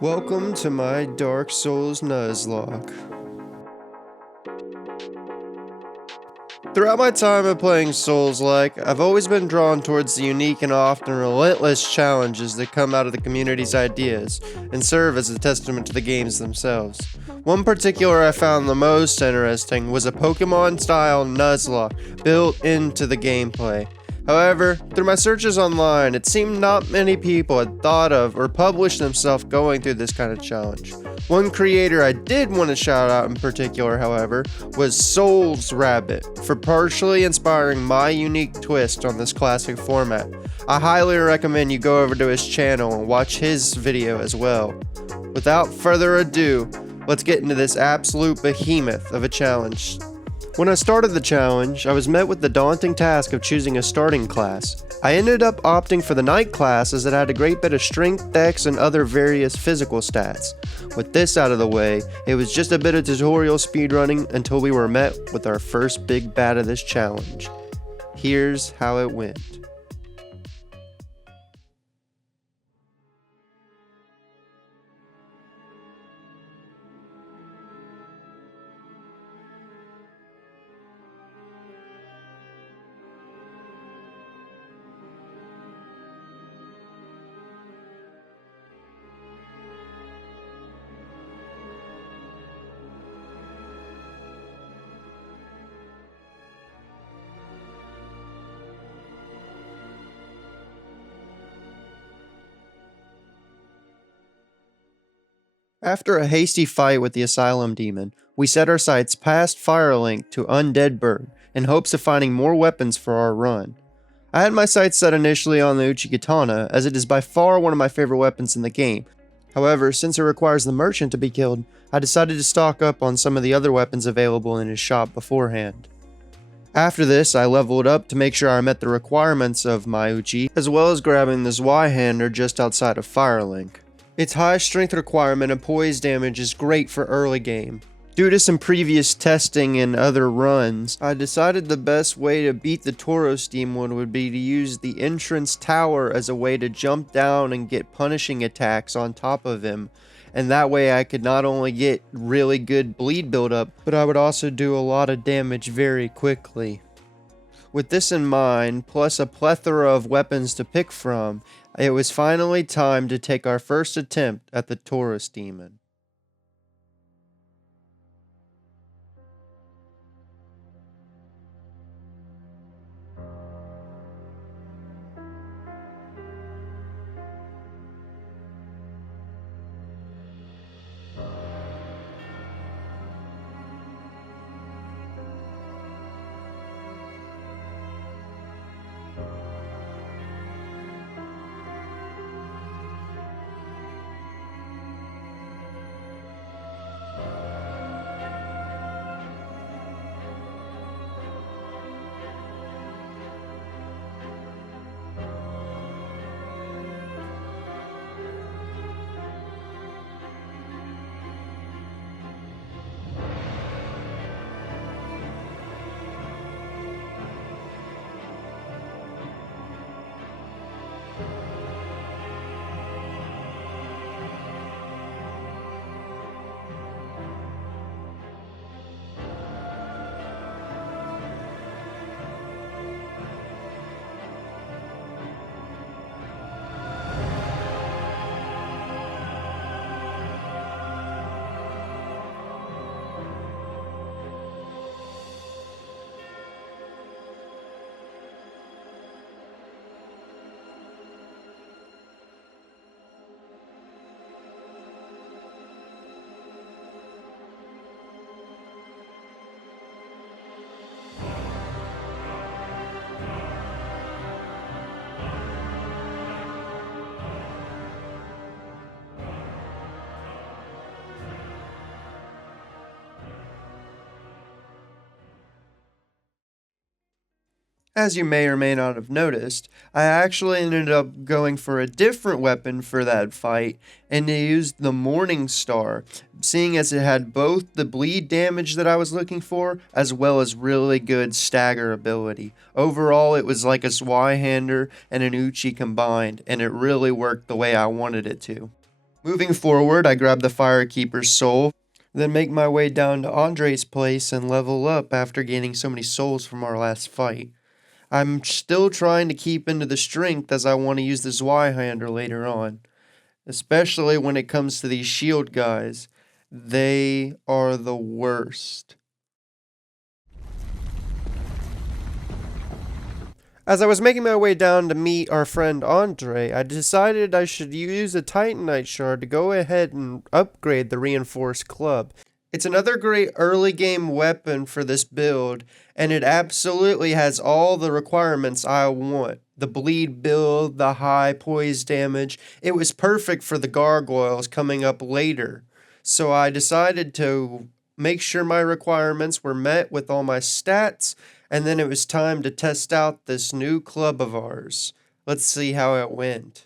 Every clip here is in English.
Welcome to my Dark Souls Nuzlocke. Throughout my time of playing Souls-like, I've always been drawn towards the unique and often relentless challenges that come out of the community's ideas, and serve as a testament to the games themselves. One particular I found the most interesting was a Pokemon-style Nuzlocke built into the gameplay. However, through my searches online, it seemed not many people had thought of or published themselves going through this kind of challenge. One creator I did want to shout out in particular, however, was Souls Rabbit for partially inspiring my unique twist on this classic format. I highly recommend you go over to his channel and watch his video as well. Without further ado, let's get into this absolute behemoth of a challenge. When I started the challenge, I was met with the daunting task of choosing a starting class. I ended up opting for the Knight class as it had a great bit of strength, dex, and other various physical stats. With this out of the way, it was just a bit of tutorial speedrunning until we were met with our first big bat of this challenge. Here's how it went. After a hasty fight with the Asylum Demon, we set our sights past Firelink to Undeadburg in hopes of finding more weapons for our run. I had my sights set initially on the Uchigatana, as it is by far one of my favorite weapons in the game. However, since it requires the merchant to be killed, I decided to stock up on some of the other weapons available in his shop beforehand. After this, I leveled up to make sure I met the requirements of my Uchi, as well as grabbing the Zweihander just outside of Firelink. Its high strength requirement and poise damage is great for early game. Due to some previous testing and other runs, I decided the best way to beat the Tauros Demon would be to use the entrance tower as a way to jump down and get punishing attacks on top of him, and that way I could not only get really good bleed buildup, but I would also do a lot of damage very quickly. With this in mind, plus a plethora of weapons to pick from, it was finally time to take our first attempt at the Tauros Demon. As you may or may not have noticed, I actually ended up going for a different weapon for that fight and used the Morning Star, seeing as it had both the bleed damage that I was looking for as well as really good stagger ability. Overall, it was like a Zweihander and an Uchi combined, and it really worked the way I wanted it to. Moving forward, I grabbed the Firekeeper's soul, then make my way down to Andre's place and level up after gaining so many souls from our last fight. I'm still trying to keep into the strength as I want to use the Zweihander later on, especially when it comes to these shield guys. They are the worst. As I was making my way down to meet our friend Andre, I decided I should use a Titanite shard to go ahead and upgrade the reinforced club. It's another great early game weapon for this build, and it absolutely has all the requirements I want. The bleed build, the high poise damage. It was perfect for the gargoyles coming up later. So I decided to make sure my requirements were met with all my stats, and then it was time to test out this new club of ours. Let's see how it went.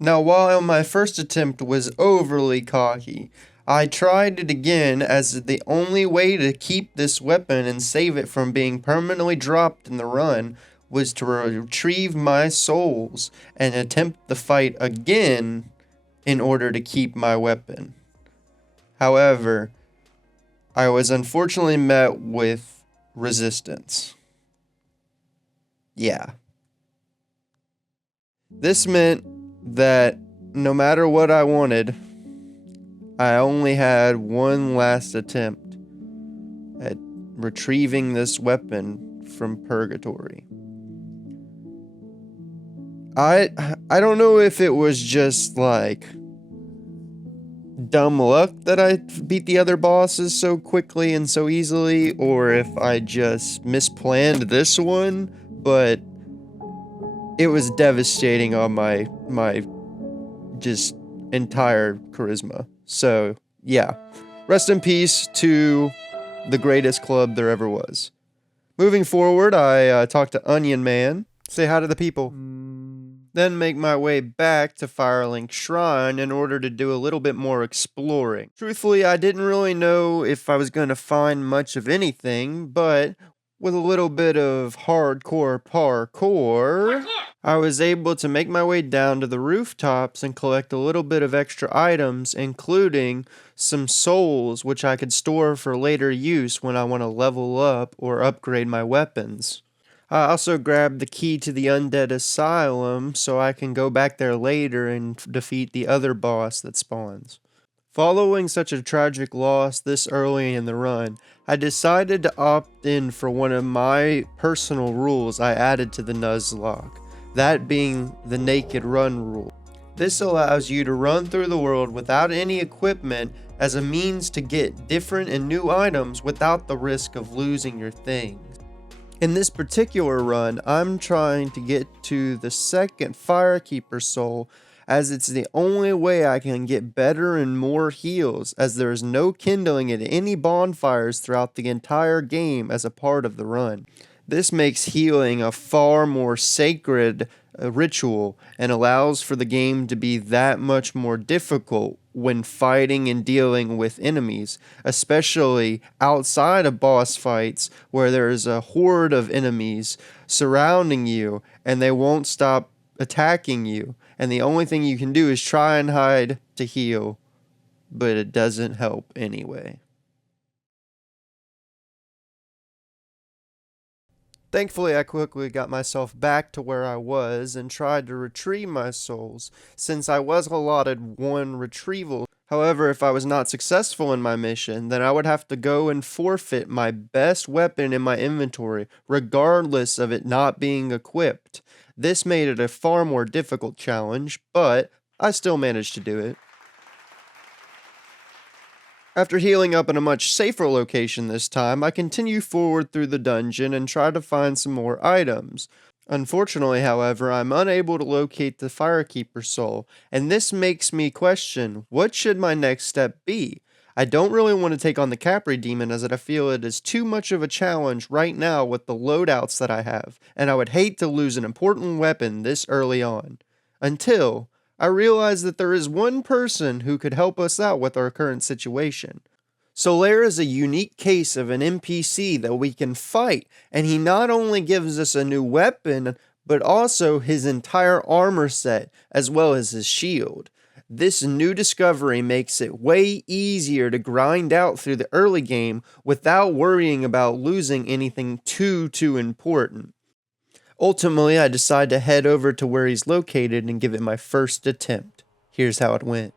Now, while my first attempt was overly cocky, I tried it again as the only way to keep this weapon and save it from being permanently dropped in the run was to retrieve my souls and attempt the fight again in order to keep my weapon. However, I was unfortunately met with resistance. Yeah. This meant that no matter what I wanted, I only had one last attempt at retrieving this weapon from purgatory. I don't know if it was just like dumb luck that I beat the other bosses so quickly and so easily, or if I just misplanned this one, but it was devastating on my just entire charisma. So, yeah. Rest in peace to the greatest club there ever was. Moving forward, I talked to Onion Man. Say hi to the people. Then make my way back to Firelink Shrine in order to do a little bit more exploring. Truthfully, I didn't really know if I was going to find much of anything, but with a little bit of hardcore parkour, I was able to make my way down to the rooftops and collect a little bit of extra items, including some souls, which I could store for later use when I want to level up or upgrade my weapons. I also grabbed the key to the Undead Asylum so I can go back there later and defeat the other boss that spawns. Following such a tragic loss this early in the run, I decided to opt in for one of my personal rules I added to the Nuzlocke, that being the Naked Run rule. This allows you to run through the world without any equipment as a means to get different and new items without the risk of losing your things. In this particular run, I'm trying to get to the second Firekeeper soul, as it's the only way I can get better and more heals, as there is no kindling at any bonfires throughout the entire game as a part of the run. This makes healing a far more sacred ritual and allows for the game to be that much more difficult when fighting and dealing with enemies, especially outside of boss fights where there is a horde of enemies surrounding you and they won't stop attacking you, and the only thing you can do is try and hide to heal, but it doesn't help anyway. Thankfully, I quickly got myself back to where I was and tried to retrieve my souls, since I was allotted one retrieval. However, if I was not successful in my mission, then I would have to go and forfeit my best weapon in my inventory, regardless of it not being equipped. This made it a far more difficult challenge, but I still managed to do it. After healing up in a much safer location this time, I continue forward through the dungeon and try to find some more items. Unfortunately, however, I'm unable to locate the Firekeeper soul, and this makes me question, what should my next step be? I don't really want to take on the Capri Demon as I feel it is too much of a challenge right now with the loadouts that I have, and I would hate to lose an important weapon this early on. Until I realize that there is one person who could help us out with our current situation. Solaire is a unique case of an NPC that we can fight, and he not only gives us a new weapon, but also his entire armor set, as well as his shield. This new discovery makes it way easier to grind out through the early game without worrying about losing anything too important. Ultimately, I decide to head over to where he's located and give it my first attempt. Here's how it went.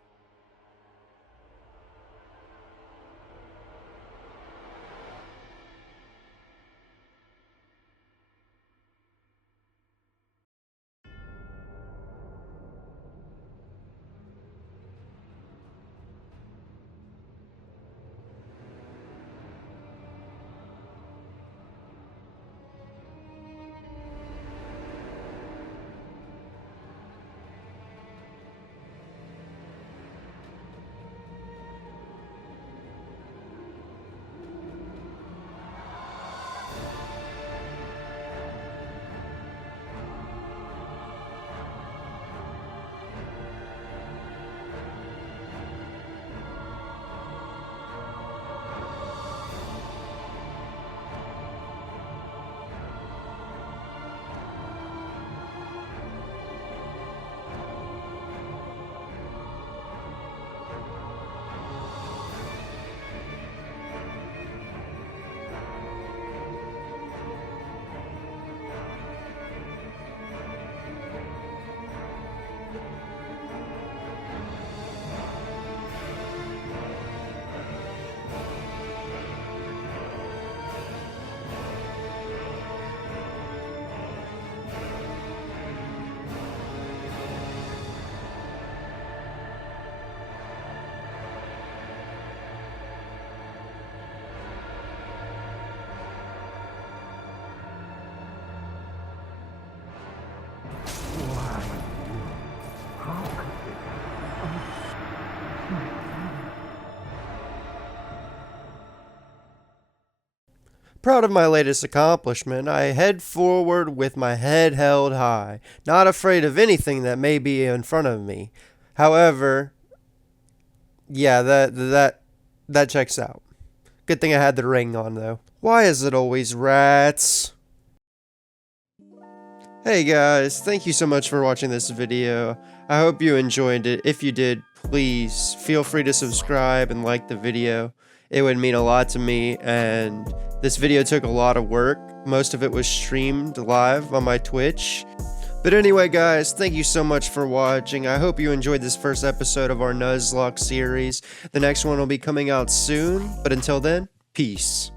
Proud of my latest accomplishment, I head forward with my head held high, not afraid of anything that may be in front of me. However, yeah, that checks out. Good thing I had the ring on though. Why is it always rats? Hey guys, thank you so much for watching this video. I hope you enjoyed it. If you did, please feel free to subscribe and like the video. It would mean a lot to me, and this video took a lot of work. Most of it was streamed live on my Twitch. But anyway guys, thank you so much for watching. I hope you enjoyed this first episode of our Nuzlocke series. The next one will be coming out soon, but until then, peace.